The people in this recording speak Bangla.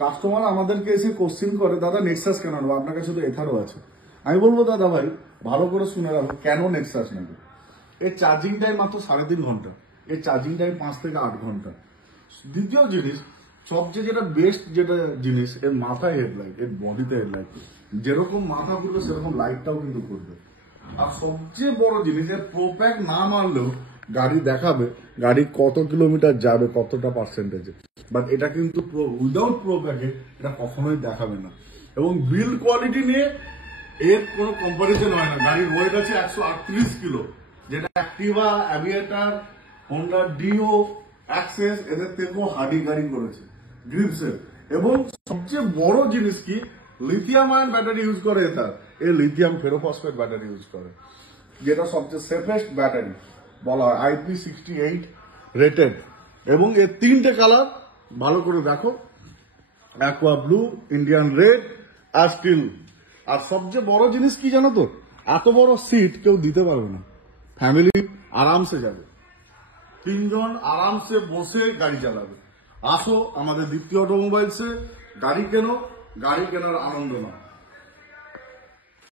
কাস্টমার আমাদেরকে এসে কোশ্চেন করে, দাদা নেক্সাস কেন নেবো, আপনার কাছে তো এথারও আছে। আমি বলবো দাদা ভাই ভালো করে শুনে রাখো, কেন নেক্সাস নেবে। এর চার্জিং টাইম মাত্র 3.5 ঘন্টা, এর চার্জিং টাইম 5 থেকে 8 ঘন্টা। দ্বিতীয় জিনিস, সবচেয়ে যেটা বেস্ট যেটা জিনিস, এর মাথায় হেডলাইট, এর বডিতে হেডলাইট, যেরকম মাথা ঘুরবে সেরকম লাইটটাও কিন্তু করবে। আর সবচেয়ে বড় জিনিস, এর প্রোপ্যাক না মারলেও গাড়ি দেখাবে গাড়ি কত কিলোমিটার যাবে, কতটা পার্সেন্টেজে। বাট এটা কিন্তু উইদাউট প্রোপ্যাকে এটা কখনোই দেখাবে না। এবং বিল্ড কোয়ালিটি নিয়ে এর কোনো কম্পারিজন হয় না। গাড়ির ওয়েট আছে 138 কিলো, যেটা Activa, Aviator, Honda Dio, Access এদের থেকেও হার্ডি গাড়ি করেছে গ্রিপসের। এবং সবচেয়ে বড় জিনিস কি, লিথিয়াম আয়ন ব্যাটারি ইউজ করে এটা, এর লিথিয়াম ফেরোফসফেট ব্যাটারি ইউজ করে, যেটা সবচেয়ে সেফেস্ট ব্যাটারি বলা হয়, IP68 রেটেড। এবং এর 3টে কালার ভালো করে দেখো, অ্যাকোয়া ব্লু, ইন্ডিয়ান রেড আর স্টিল। আর সবচেয়ে বড় জিনিস কি জানো তো, এত বড় সিট কেউ দিতে পারবে না, ফ্যামিলি আরামসে যাবে, 3 জন আরামসে বসে গাড়ি চালাবে। আসো আমাদের দীপ্তি অটোমোবাইলসে গাড়ি কেনো, গাড়ি কেনার আনন্দ নাও।